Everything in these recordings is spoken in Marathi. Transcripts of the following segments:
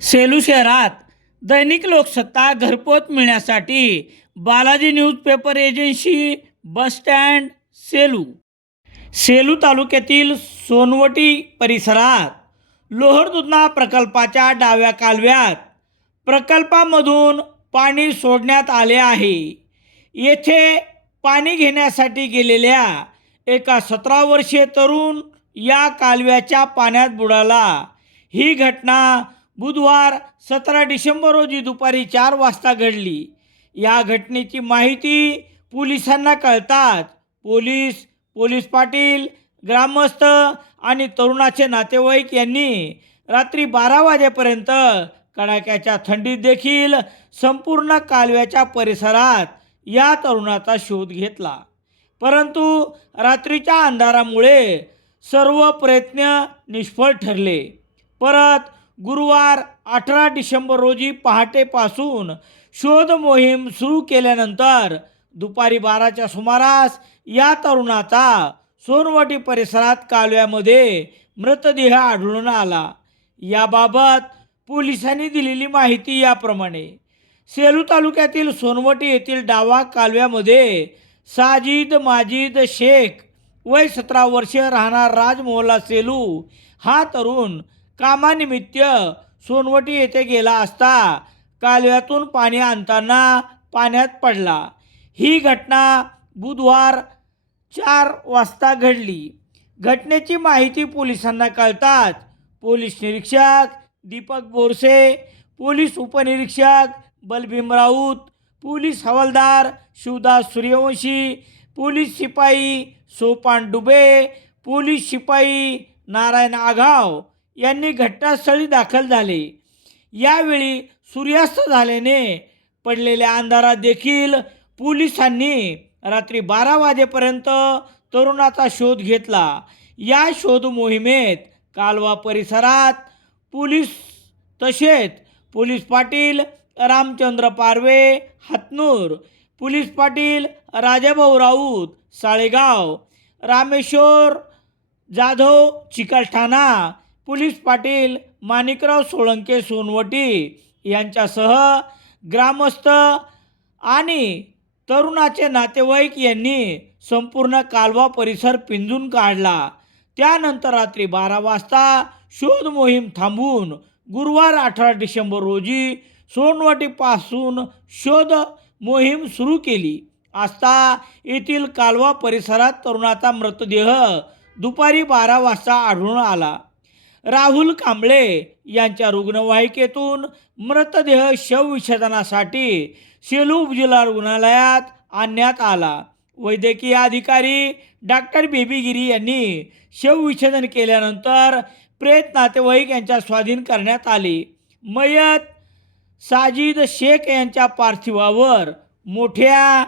सेलू शहरात दैनिक लोकसत्ता घरपोच मिळण्यासाठी Balaji newspaper agency bus stand Selu. Selu तालुक्यातील सोनवटी परिसरात लोहर दुधना प्रकल्पाच्या डाव्या कालव्यात प्रकल्पामधून पाणी सोडण्यात आले आहे. येथे पाणी घेण्यासाठी गेलेल्या एका सतरा वर्षीय तरुण या कालव्याच्या पाण्यात बुडाला. ही घटना बुधवार सतरा डिसेंबर रोजी दुपारी चार वाजता घडली. या घटनेची माहिती पोलिसांना कळताच पोलीस पोलीस पाटील ग्रामस्थ आणि तरुणाचे नातेवाईक यांनी रात्री बारा वाजेपर्यंत कडाक्याच्या थंडीत देखील संपूर्ण कालव्याच्या परिसरात या तरुणाचा शोध घेतला. परंतु रात्रीच्या अंधारामुळे सर्व प्रयत्न निष्फळ ठरले. परत गुरुवार अठरा डिसेंबर रोजी पहाटेपासून शोध मोहीम सुरू केल्यानंतर दुपारी बाराच्या सुमारास या तरुणाचा सोनवटी परिसरात कालव्यामध्ये मृतदेह आढळून आला. याबाबत पोलिसांनी दिलेली माहिती याप्रमाणे सेलू तालुक्यातील सोनवटी येथील डावा कालव्यामध्ये साजिद माजिद शेख वय सतरा वर्ष राहणार राजमोहल्ला सेलू हा तरुण कामानिमित्त सोनवटी येथे गेला असता कालव्यातून पाणी आणताना पाण्यात पडला. ही घटना बुधवार चार वाजता घडली. घटनेची माहिती पोलिसांना कळताच पोलीस निरीक्षक दीपक बोरसे पोलीस उपनिरीक्षक बलभीम राऊत पोलीस हवालदार शिवदास सूर्यवंशी पोलीस शिपाई सोपान डुबे पोलीस शिपाई नारायण आघाव यांनी घटनास्थळी दाखल झाले. यावेळी सूर्यास्त झाल्याने पडलेल्या अंधारात देखील पोलिसांनी रात्री बारा वाजेपर्यंत तरुणाचा शोध घेतला. या शोध मोहिमेत कालवा परिसरात पोलीस तसेच police Patil Ramchandra Parve Hatnur police Patil Rajabhau Raut Salegaon Rameshwar Jadhav Chikalthana police Patil Manikrao Solanke Sonwati यांच्यासह ग्रामस्थ आणि तरुणाचे नातेवाईक यांनी संपूर्ण कालवा परिसर पिंजून काढला. त्यानंतर रात्री बारा वाजता शोध मोहीम थांबवून गुरुवार अठरा डिसेंबर रोजी सोनवटीपासून शोध मोहीम सुरू केली. असता येथील कालवा परिसरात तरुणाचा मृतदेह दुपारी बारा वाजता आढळून आला. राहुल कांबळे यांच्या रुग्णवाहिकेतून मृतदेह शवविच्छेदनासाठी सेलू जिल्हा रुग्णालयात आणण्यात आला. वैद्यकीय अधिकारी डॉक्टर बेबीगिरी यांनी शवविच्छेदन केल्यानंतर प्रेत नातेवाईक यांच्या स्वाधीन करण्यात आले. मयत साजिद शेख यांच्या पार्थिवावर मोठ्या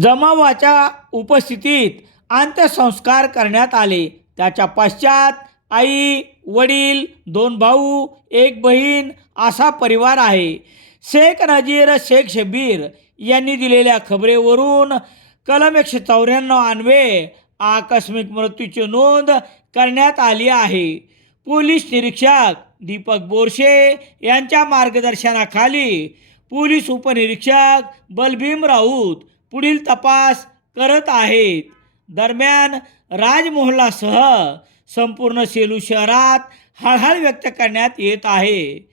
जमावाच्या उपस्थितीत अंत्यसंस्कार करण्यात आले. त्याच्या पश्चात आई वडील दोन भाऊ एक बहीण असा परिवार आहे. शेख नजीर शेख शबीर यांनी दिलेल्या खबरेवरून कलम एकशे चौऱ्याण्णव अन्वे आकस्मिक मृत्यूची नोंद करण्यात आली आहे. पोलीस निरीक्षक दीपक बोरशे यांच्या मार्गदर्शनाखाली पोलीस उपनिरीक्षक बलभीम राऊत पुढील तपास करत आहेत. दरम्यान राजमोहल्लासह संपूर्ण सेलू शहरात हळहळ व्यक्त करण्यात येत आहे.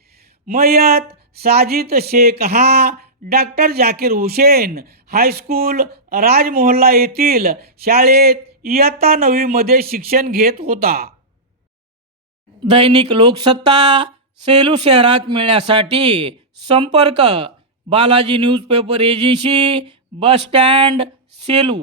मयत साजिद शेख हा doctor Zakir Hussain high school Rajmohalla येथील शाळेत इयत्ता नववीमध्ये शिक्षण घेत होता. दैनिक लोकसत्ता सेलू शहरात मिळण्यासाठी संपर्क Balaji newspaper agency bus stand Selu